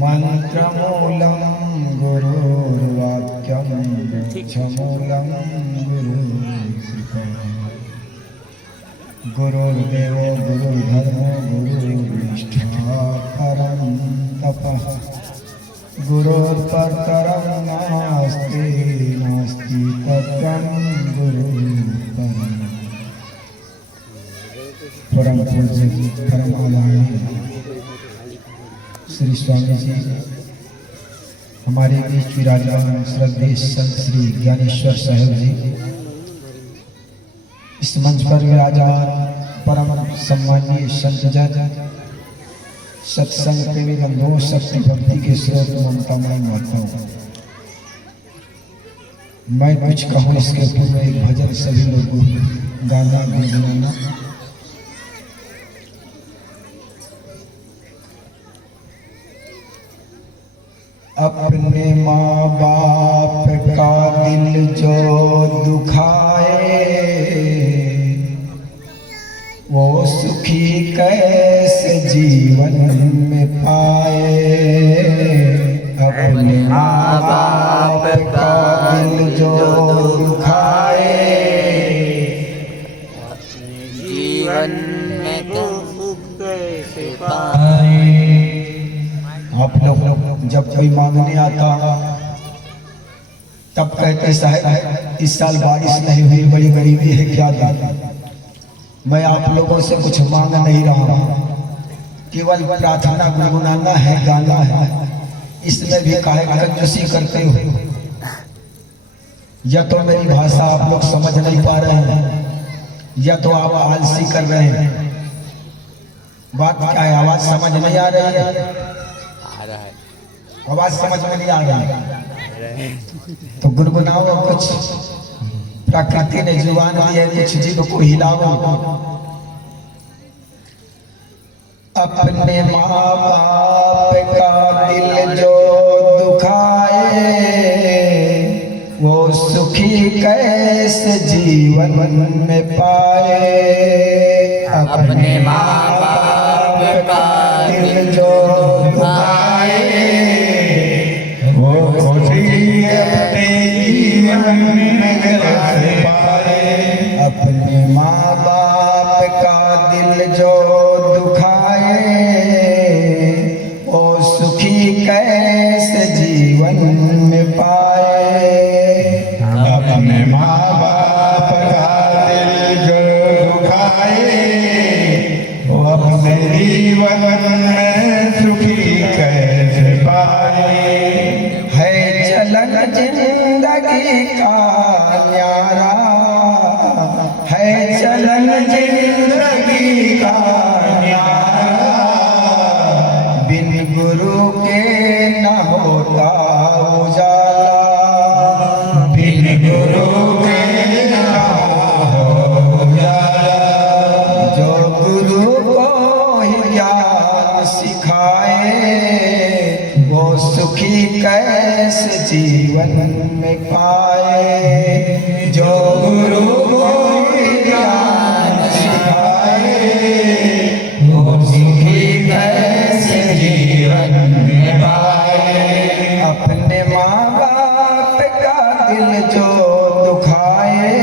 मंत्रमूलं गुरुर्वाक्यं मोक्षमूलं गुरुर्कृपा। गुरुर्देवो गुरुर्धर्मो गुरुर्निष्ठा परं तपः। गुरुर्परं नास्ति नास्ति तत्त्वं गुरुर्परम्। परम पूज्य परम आदरणीय श्री स्वामी जी हमारे बीच विराजमान श्रद्धेय संत श्री ज्ञानेश्वर साहेब जी, इस मंच पर विराजमान परम सम्मानीय संत जन, सत्संग प्रेमी बंधुओं, शक्ति भक्ति के स्रोत ममतामय माताओं, मैं कुछ कहूँ इसके पूर्व एक भजन सभी लोगों गाना गुनगुनाना। अपने माँ बाप का दिल जो दुखाए, वो सुखी कैसे जीवन में पाए। अपने माँ बाप का दिल जो दुखाए, जीवन में सुख कैसे पाए। आप लोग जब कोई मांगने आता तब कहते साहब इस साल बारिश नहीं हुई, बड़ी गरीबी है, क्या दादा। मैं आप लोगों से कुछ मांग नहीं रहा, केवल प्रार्थना गुनगुनाना है, गाना है। इसमें भी काहे कंजूसी करते हो, या तो मेरी भाषा आप लोग समझ नहीं पा रहे हैं, या तो आप आलसी कर रहे हैं। बात क्या है, आवाज समझ नहीं आ रही है? आवाज समझ में नहीं आ रही तो गुनगुनाओ कुछ। प्रकृति ने जुबान दी है, कुछ जीव को हिलाओ। अपने माँ बाप का दिल जो दुखाए, वो सुखी कैसे जीवन में पाए। अपने माँ बाप का दिल जो दुखाए, वो खुशी अपने जीवन में कैसे पाए। अपने माँ बाप का दिल जो दुखाए, वो सुखी कैसे जीवन में पाए। अपने माँ बाप का दिल जो दुखाए, वो अपने जीवन में सुखी कैसे पाए। है चलन जिंदगी का न्यारा, है चलन जिंदगी का न्यारा। बिन गुरु के न होता उजाला, बिन गुरु के न होता उजाला। जो गुरु को ही ज्ञान सिखाए, वो सुखी कैसे जीवन में पाए। जो गुरु को ज्ञान सिखाए, वो सुखी कैसे जीवन में पाए। अपने माँ बाप का दिल जो दुखाए,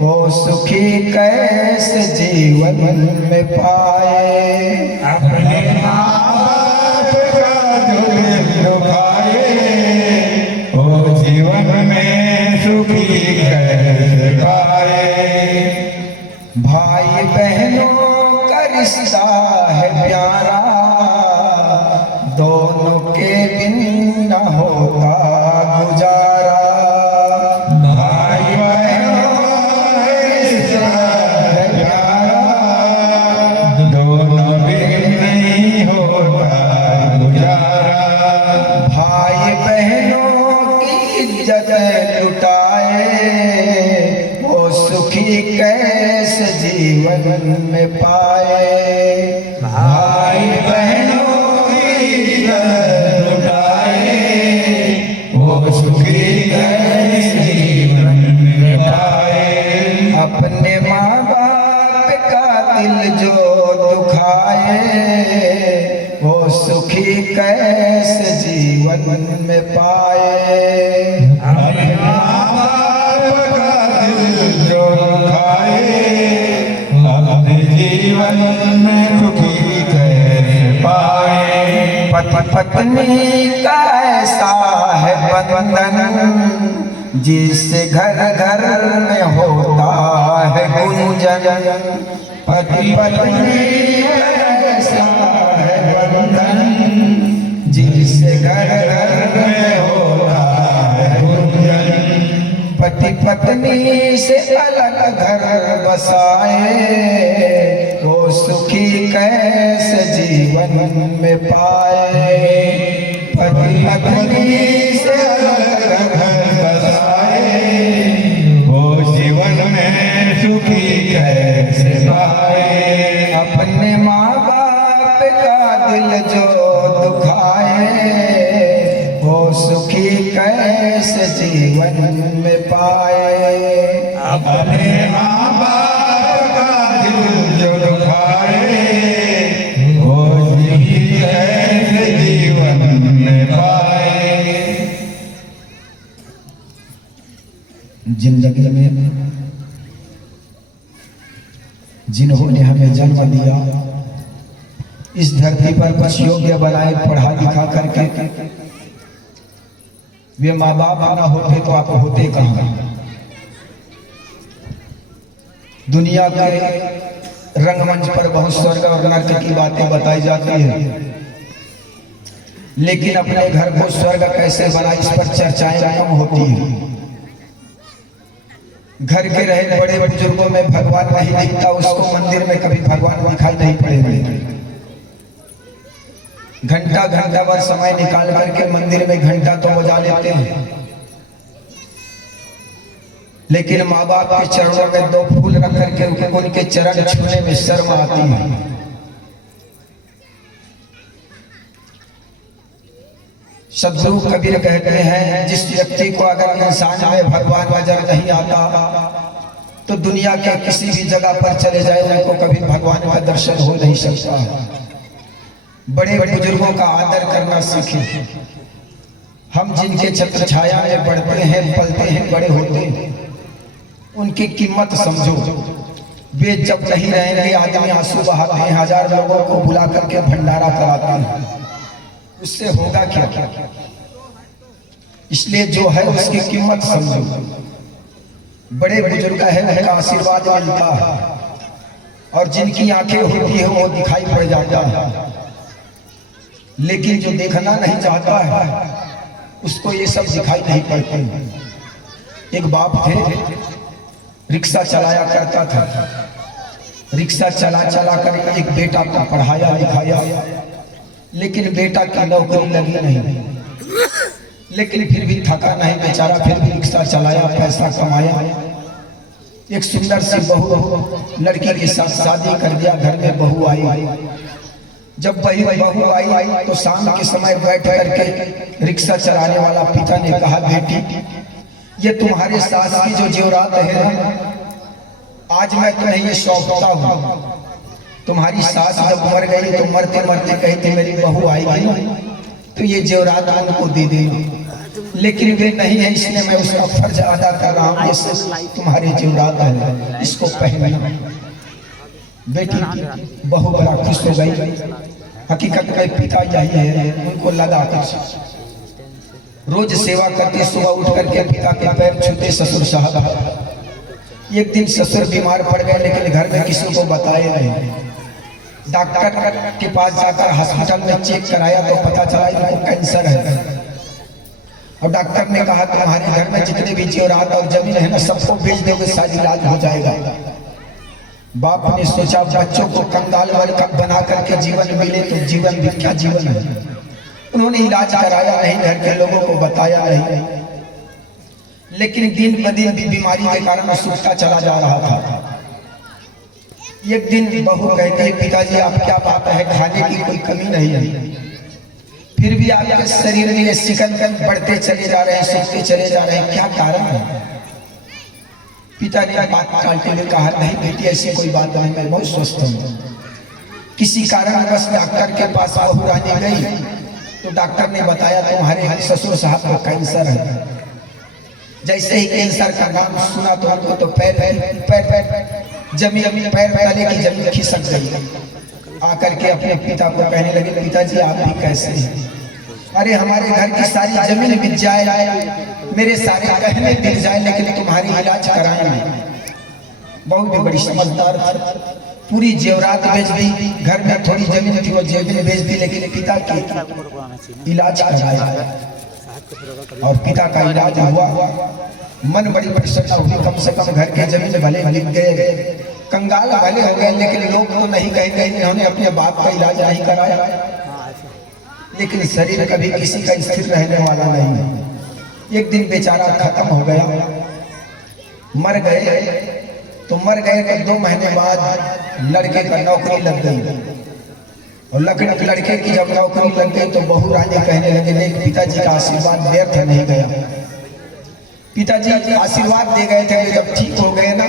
वो सुखी कैसे जीवन में पाए। अपने माँ जीवन में सुखी कैसे पाए। भाई बहनों का रिश्ता है प्यारा, दोनों के बिन न होता गुजारा। भाई बहनों का रिश्ता है प्यारा, दोनों बिन नहीं होता गुजारा। भाई बहनों इज्जत लुटाए, वो सुखी कैसे जीवन में पाए। भाई बहनों की इज्जत लुटाए, वो सुखी कैसे जीवन में पाए। अपने माँ बाप का दिल जो दुखाए वो सुखी कैसे जीवन में पाए। अपने माँ बाप का दिल जो दुखाए अपने जीवन में सुखी कैसे पाए। पति पत्नी का ऐसा है बंधन जिससे घर घर में होता है गुंजन। पति पत्नी ऐसा है बंधन जिससे घर घर में होता है गुंजन। पति पत्नी से अलग घर बसाए वो सुखी कैसे जीवन में पाए। पति पत्नी से अलग घर बसाए वो जीवन में सुखी कैसे पाए। अपने माँ बाप का दिल जो दुखाए वो सुखी कैसे जीवन में पाए। अपने माँ बाप का दिल जो दुखाए वो सुखी कैसे जीवन में पाए। जिंदगी में जिन्होंने हमें जन्म दिया इस धरती पर कुछ योग्य बनाए पढ़ा लिखा करके, वे माँ बाप ना होते तो आप होते कहाँ। दुनिया के रंगमंच पर बहुत स्वर्ग और नर्क की बातें बताई जाती है, लेकिन अपने घर को स्वर्ग कैसे बना इस पर चर्चाएं कम होती है। घर के रहे बड़े बुजुर्गों में भगवान नहीं दिखता, उसको मंदिर में कभी भगवान दिखाई नहीं पड़ेंगे। घंटा घंटा भर समय निकाल करके मंदिर में घंटा तो बजा लेते हैं, लेकिन माँ बाप के चरणों में दो फूल रख करके उनके चरण छूने में शर्म आती है। सदगुरु कबीर कहते हैं जिस व्यक्ति को अगर इंसान में भगवान नजर नहीं आता तो दुनिया के किसी भी जगह पर चले जाए उनको कभी भगवान का दर्शन हो नहीं सकता। बड़े बुजुर्गों का आदर करना सीखें। हम जिनके छत्र छाया में बढ़ते हैं, पलते हैं, बड़े होते हैं, उनकी कीमत समझो। वे जब नहीं रहेंगे आदमी आंसू बहाते हैं, 1000 लोगों को बुला करके भंडारा कराते हैं, उससे होगा क्या? इसलिए जो है उसकी कीमत समझो। बड़े बुजुर्ग है उनका आशीर्वाद मिलता है, और जिनकी आंखें होती है वो दिखाई पड़ जाता है, लेकिन जो देखना नहीं चाहता है उसको ये सब दिखाई नहीं पड़ते। एक बाप थे, रिक्शा चलाया करता था। रिक्शा चला चला कर एक बेटा को पढ़ाया लिखाया, लेकिन बेटा की नौकरी लगी नहीं। लेकिन फिर भी थका नहीं बेचारा, फिर भी रिक्शा चलाया, पैसा कमाया। एक सुंदर सी बहू लड़की के साथ शादी कर दिया। घर में बहू आई। जब बहू आई तो शाम के समय बैठ करके रिक्शा चलाने वाला पिता ने कहा, बेटी ये तुम्हारे सास की जो जेवरात है आज मैं तुम्हें ये सौंपता हूँ। तुम्हारी सास जब मर गई तो मरते मरते कहती मेरी बहू आएगी ना तो ये जेवरात उनको दे देना, लेकिन वे नहीं है, इसलिए मैं उसका फर्ज अदा कर रहा हूँ। ये तुम्हारे जेवरात है, इसको पहनना। बेटी बहू बड़ा खुश हो गई। हकीकत में पिता यही है, उनको लगा कुछ रोज सेवा करते, सुबह उठ करके पिता के पैर छूते ससुर साहब। एक दिन ससुर बीमार पड़ गए, लेकिन घर में किसी को बताए नहीं। डॉक्टर के पास जाकर हॉस्पिटल में चेक कराया तो पता चला इनको कैंसर है। और डॉक्टर ने कहा तुम्हारे घर में जितने भी जेवरात और जमीन है ना सबको बेच दोगे, सारी इलाज हो जाएगा। बाप ने सोचा बच्चों को कंगाल बना करके जीवन मिले तो जीवन भी क्या जीवन है। उन्होंने इलाज कराया नहीं, घर के लोगों को बताया नहीं, लेकिन दिन ब दिन बीमारी के कारण सूखता चला जा रहा था। एक दिन बहू कहती है, पिताजी आप क्या बात है, खाने की कोई कमी नहीं है, फिर भी आपके शरीर में सिकन बढ़ते चले जा रहे हैं, सूखते चले जा रहे हैं, क्या कारण है? पिता ने बात टालते हुए कहा, नहीं बेटी ऐसी कोई बात नहीं, मैं बहुत स्वस्थ हूँ। किसी कारणवश डॉक्टर के पास बहू रानी गई तो डॉक्टर ने बताया तुम्हारे ससुर साहब को कैंसर है। जैसे ही कैंसर का नाम सुना तो हमको तो पैर जमीन पैर डाले की जमीन खिसक गई। आकर के अपने पिता को कहने लगे, पिताजी आप भी कैसे हैं? अरे हमारे घर की सारी जमीन बिक जाए, मेरे सारे गहने बिक जाए, लेकिन तुम्हारी इलाज कराएंगे। बहुत भी बड़ी समझदार थी, पूरी जेवरात बेच दी, घर में थोड़ी जमीन थी वो जमीन बेच दी, लेकिन पिता की इलाज कराया और पिता का इलाज हुआ। मन बड़ी प्रसन्नता हुई, कम से कम घर के जमीन भले बिक गए, कंगाल भले हो गए, लेकिन लोग तो नहीं कहेंगे इन्होंने अपने बाप का इलाज नहीं कराया। लेकिन शरीर कभी किसी का स्थिर रहने वाला नहीं है। एक दिन बेचारा खत्म हो गया, मर गए तो मर गए तो 2 महीने बाद लड़के का नौकरी लग गई और लड़के की जब नौकरी लग गई तो बहू रानी कहने लगे, देख पिताजी का आशीर्वाद व्यर्थ नहीं गया। पिताजी आशीर्वाद दे गए थे, जब ठीक हो गए ना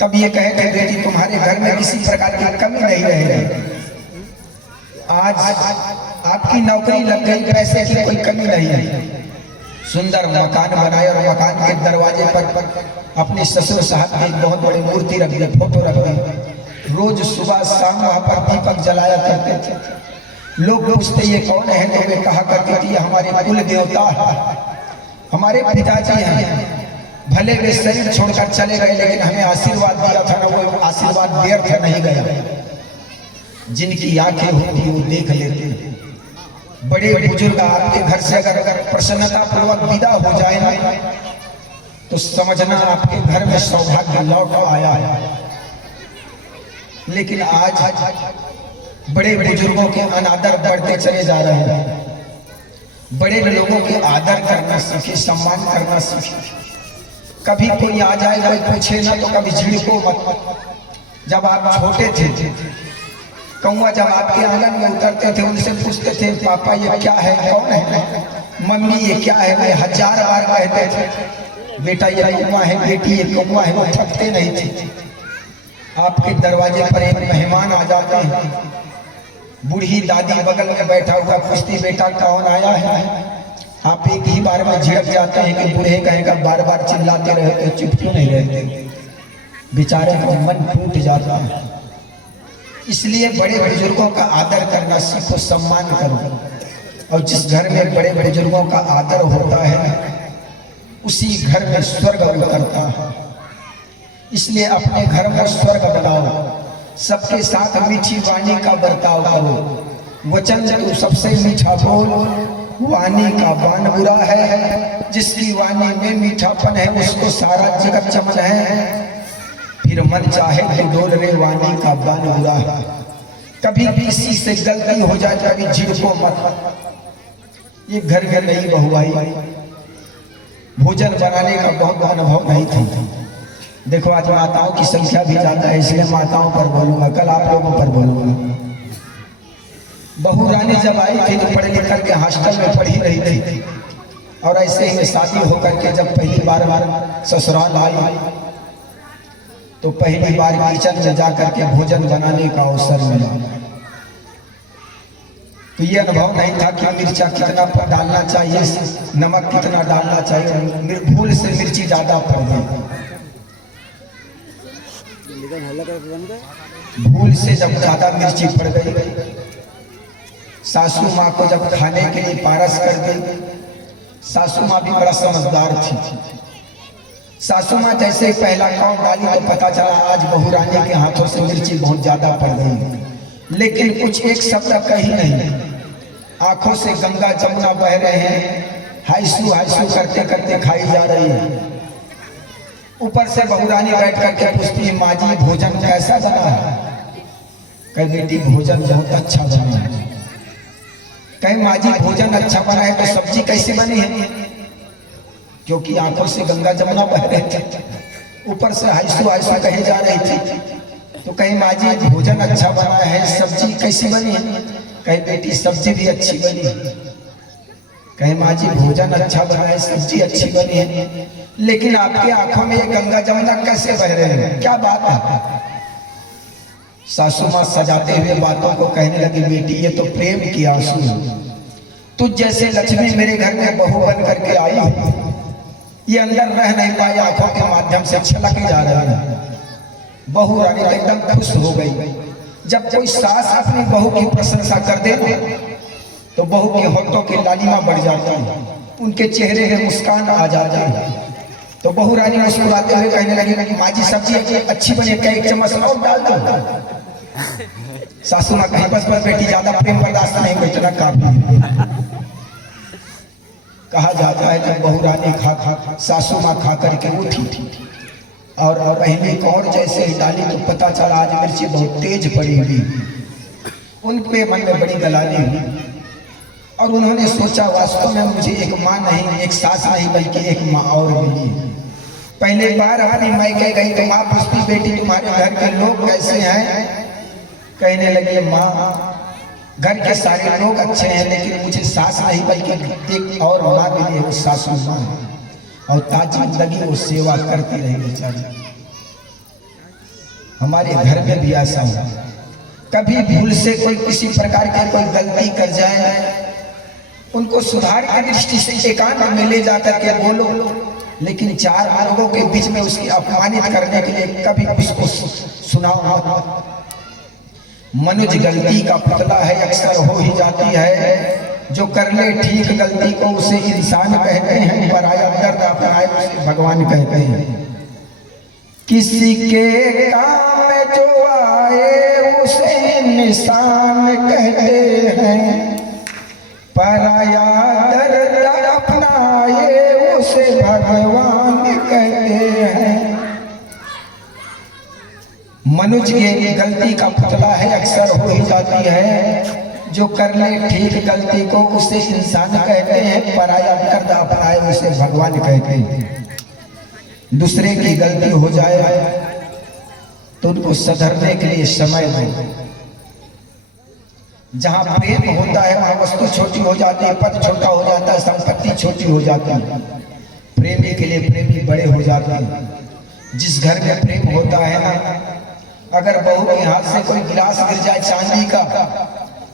तब ये कहे थे, बेटी तुम्हारे घर में किसी प्रकार की कमी नहीं रहेगी। आज आपकी नौकरी लग गई, पैसे की कोई कमी नहीं है। सुंदर मकान बनाए और मकान के दरवाजे पर अपने ससुर साहब की बहुत बड़ी मूर्ति रख दी, फोटो रख दी। रोज सुबह शाम वहां पर दीपक जलाया करते थे। लोग पूछते ये कौन है तो वे कहा करती थी हमारे कुल देवता हमारे पिताजी हैं। भले वे शरीर छोड़कर चले गए, लेकिन हमें आशीर्वाद दिया था ना, वो आशीर्वाद व्यर्थ नहीं गया। जिनकी आंखें होती वो देख लेते हैं। बड़े बुजुर्ग आपके घर से अगर प्रसन्नता पूर्वक विदा हो जाए ना तो समझना आपके घर में सौभाग्य लौट आया है। लेकिन आज बड़े बुजुर्गों के अनादर बढ़ते चले जा रहे हैं। बड़े लोगों के आदर करना सीखे, सम्मान करना सीखे। कभी कोई आ जाए, कोई पूछे ना तो कभी झिड़को मत। जब आप छोटे थे, कौआ जब आपके आंगन में उतरते थे उनसे पूछते थे, पापा ये क्या है, कौन है, मम्मी ये क्या है, वे 1000 बार कहते थे, बेटा ये कौआ है, बेटी ये कौआ है। वो थकते नहीं थे। आपके दरवाजे पर एक मेहमान आ जाते हैं, बूढ़ी दादी बगल में बैठा हुआ पूछती, बेटा कौन आया है? आप एक ही बार में झिड़क जाते हैं कि बूढ़े कहेगा बार बार चिल्लाते रहते, चुप क्यों नहीं रहते? बेचारे का मन टूट जाता है। इसलिए बड़े बुजुर्गों का आदर करना सीखो, सम्मान करो। और जिस घर में बड़े बुजुर्गों का आदर होता है उसी घर में स्वर्ग उतरता है। इसलिए अपने घर में स्वर्ग बनाओ, सबके साथ मीठी वाणी का बर्ताव करो। वचन तू सबसे मीठा बोल, वाणी का बान बुरा है, जिसकी वाणी में मीठापन है उसको सारा जगत चमन है। फिर मन चाहे तो डोल रे, वाणी का बान बुरा है। कभी किसी से गलती हो जाए कभी झिड़को मत। ये घर घर नहीं बहू आई, भोजन बनाने का बहुत अनुभव नहीं था। देखो आज माताओं की संख्या भी ज्यादा है, इसलिए माताओं पर बोलूंगा, कल आप लोगों पर बोलूंगा। बहू रानी जब आई थी तो पढ़ लिख करके हॉस्टल में पढ़ी रही थी और ऐसे ही शादी होकर के जब पहली बार ससुराल आई तो पहली बार किचन में जाकर के भोजन बनाने का अवसर मिला। तो ये अनुभव नहीं था कि मिर्चा कितना डालना चाहिए, नमक कितना डालना चाहिए। भूल से मिर्ची ज्यादा पड़ गई। भूल से जब ज्यादा मिर्ची पड़ गई, सासू माँ को जब खाने के लिए पारस कर गई, सासू माँ भी बड़ा समझदार थी। सासू माँ जैसे ही पहला कौन डाली तो पता चला आज बहू रानी के हाथों से मिर्ची बहुत ज्यादा पड़ गई। लेकिन कुछ एक शब्द कही नहीं, आंखों से गंगा जमुना बह रहे हैं, हाइसू करते करते खाई जा रही है। ऊपर से बहू रानी बैठ करके पूछती है, माँ जी भोजन कैसा बना है? कहे बेटी भोजन बहुत अच्छा बना है। कहे माँ जी भोजन अच्छा बना है तो सब्जी कैसे बनी है? क्योंकि आंखों से गंगा जमुना बह रहे थे, ऊपर से हाइसू कही जा रही थी। तो कहीं माँ जी भोजन अच्छा बना है, सब्जी कैसी बनी है? कहे बेटी सब्जी भी अच्छी बनी है। कहे माँ जी भोजन अच्छा बना है, सब्जी अच्छी बनी है, लेकिन आपकी आंखों में ये गंगा जमुना कैसे बह रहे हैं, क्या बात है? सासू माँ सजाते हुए बातों को कहने लगी, बेटी ये तो प्रेम की आंसू है। तू जैसे लक्ष्मी मेरे घर में बहू बन करके आई, ये अंदर रह नहीं पाई, आंखों के माध्यम से छलक जा रही है। बहू रानी एकदम खुश हो गई। जब कोई सास अपनी बहू की प्रशंसा कर दे तो बहू के होठों की लालिमा बढ़ जाती है, उनके चेहरे में मुस्कान आ जाती है। तो बहू रानी मुस्कुराते हुए कहने लगी कि माँ जी सब्जी अच्छी बनी, एक चम्मच और डाल दो। सासू माँ कहीं बस बेटी ज्यादा प्रेम बर्दाश्त नहीं हो, इतना काफी। कहा जाता है कि बहू रानी खा सासू माँ खा करके उठी और पहले कौर जैसे ही डाली तो पता चला आज मिर्ची बहुत तेज पड़ी हुई। उन पे मन में बड़ी गलानी हुई और उन्होंने सोचा वास्तव में मुझे एक माँ नहीं, एक सास नहीं, बल्कि एक माँ और मिली। पहले बार अपनी मायके गई तो माँ पूछती, बेटी तुम्हारे घर के लोग कैसे हैं? कहने लगे, माँ घर के सारे लोग अच्छे हैं, लेकिन मुझे सास नहीं बल्कि एक और माँ मिली है, वो सासू माँ है। और ताजी जिंदगी वो सेवा करती रही बेचारी। हमारे घर में भी ऐसा हुआ, कभी भूल से कोई किसी प्रकार की कोई गलती कर जाए, उनको सुधार की दृष्टि से एकांत में ले जाकर के बोलो, लेकिन चार लोगों के बीच में उसकी अपमानित करने के लिए कभी उसको सुनाओ मत। मनुष्य गलती का पुतला है, अक्सर हो ही जाती है। जो कर ले ठीक गलती को उसे इंसान कहते हैं, पराया दर्द अपनाए उसे भगवान कहते हैं। किसी के काम में जो आए उसे इंसान कहते हैं, पराया दर्द अपनाए उसे भगवान कहते हैं। मनुष्य की गलती का पुतला है, अक्सर हो ही जाती है। जो कर ले ठीक गलती को उसे इंसान कहते हैं, पराया दर्द अपनाए उसे भगवान कहते हैं। दूसरे की गलती हो जाए तो उनको सुधरने के लिए समय दो। जहां प्रेम होता है वहां वस्तु छोटी हो जाती है, पद छोटा हो जाता है, संपत्ति छोटी हो जाती है। प्रेमी के लिए प्रेमी बड़े हो जाते हैं। जिस घर में प्रेम होता है ना, अगर बहू के हाथ से कोई गिलास गिर जाए चांदी का,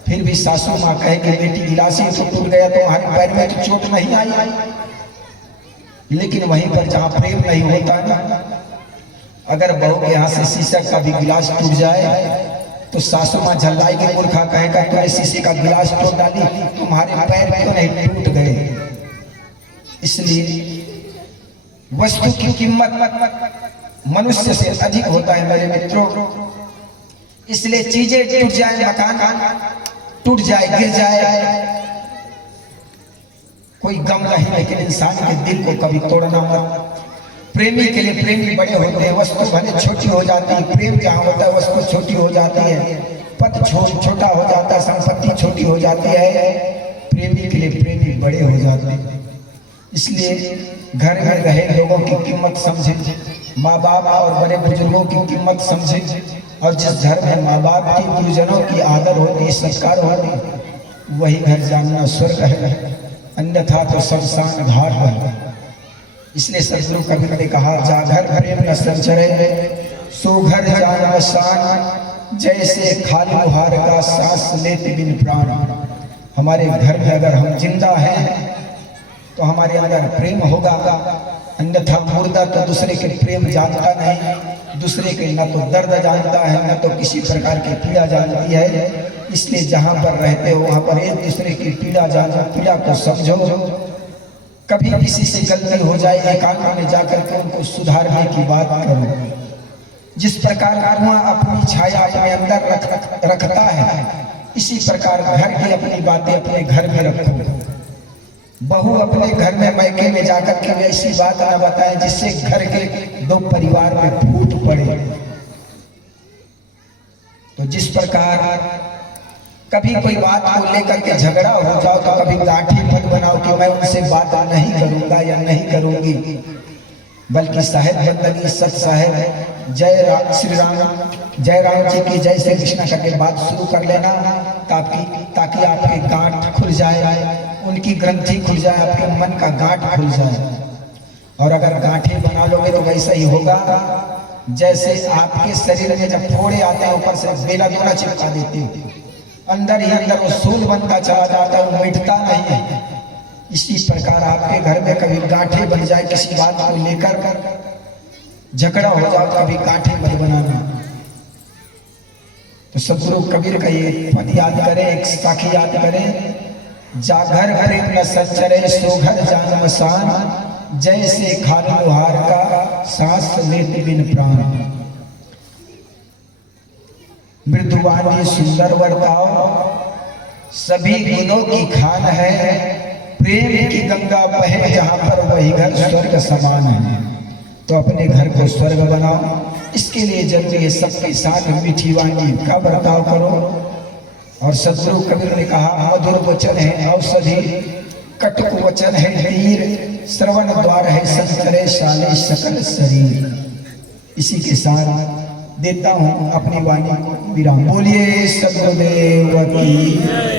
फिर भी सासू माँ कहेगी, बेटी गिलास ही तो टूट गया, तुम्हारे पैर में तो चोट नहीं आई। लेकिन वहीं पर जहाँ प्रेम नहीं होता ना, अगर बहू के यहाँ से शीशा का भी गिलास टूट जाए तो सासू माँ झल्लाएगी, मूर्खा कहेगा तूने शीशे का गिलास तोड़ डाली, तुम्हारे पैर क्यों नहीं टूट गए। इसलिए वस्तु की कीमत मनुष्य से अधिक होता है मेरे मित्रों। इसलिए चीजें टूट जाए, मकान टूट जाए, गिर जाए, कोई गम नहीं, लेकिन इंसान के दिल को कभी तोड़ना मत। प्रेमी के लिए प्रेमी बड़े होते हैं, वस्तु भले छोटी हो जाती है, प्रेम जहाँ होता है वस्तु छोटी हो जाती है, पद छोटा हो जाता है, संपत्ति छोटी हो जाती है। प्रेमी के लिए प्रेमी बड़े हो जाते हैं। इसलिए घर में रहे लोगों की कीमत समझे, माँ बाप और बड़े बुजुर्गों की कीमत समझे। और जिस घर में माँ बाप की गुरुजनों की आदर होती, संस्कार होती, वही घर जानना स्वर्ग है, अन्यथा तो शमशान घाट है। इसलिए सदगुरु कबीर ने कहा, जागर प्रेम न संचरे सो घर जान शान, जैसे खाली लोहार का सांस लेते बिन प्राण। हमारे घर में अगर हम जिंदा हैं तो हमारे अंदर प्रेम होगा, अन्यथा मुर्दा तो दूसरे के प्रेम जानता नहीं, दूसरे के न तो दर्द जानता है, न तो किसी प्रकार की पीड़ा जानती है। इसलिए जहाँ पर रहते हो वहाँ पर एक दूसरे की पीड़ा जानो, पीड़ा को समझो। कभी किसी से गलती हो जाए, एकांत में जाकर के उनको सुधारने की बात करो। जिस प्रकार धुआं अपनी छाया अपने अंदर रखता है, इसी प्रकार घर की अपनी बातें अपने घर में रखो। बहू अपने घर में मायके में जाकर के ऐसी बात न बताए जिससे घर के दो परिवार में फूट पड़े। तो जिस प्रकार कभी कोई बात को लेकर के झगड़ा हो जाओ तो कभी लाठी मत बनाओ कि मैं उनसे बात नहीं करूंगा या नहीं करूंगी, बल्कि साहेब बंदगी सत साहेब जय श्री राम, जय राम जी की जय श्री कृष्ण करके बात शुरू कर लेना, ताकि आपके गांठ खुल जाए। उनकी ग्रंथि खुल जाए, आपके मन का गांठ खुल जाए। और अगर गांठें बना लोगे तो वैसा ही होगा जैसे आपके शरीर में जब फोड़े आते हैं ऊपर से बेला दोना चिपका देते हो, अंदर ही अंदर वो सूल बनता चला जाता है, वो मिटता नहीं है। इसी प्रकार आपके घर में कभी गांठें बन जाए, किसी बात को लेकर झगड़ा हो जाओ, कभी गांठें मत बनाना। तो सदगुरु कबीर का ये पद याद करें, एक साखी याद करें, जागर प्रेम न सच्चरे सोघर जान मसान, जैसे खाली लोहार का सांस लेते बिन प्राण। मृदुवानी सुंदर वर्ताओ सभी गुणों की खान है, प्रेम की गंगा बहे जहां पर वही घर स्वर्ग समान है। तो अपने घर को स्वर्ग बनाओ, इसके लिए जरूरी है सबके साथ मीठी वाणी का बर्ताव करो। और सदगुरु कबीर ने कहा, मधुर वचन है औषधि, कटुक वचन है हीर, श्रवण द्वार है संतरे शाले सकल शरीर। इसी के साथ देता हूं अपनी वाणी को विराम। बोलिए सदगुरुदेव की।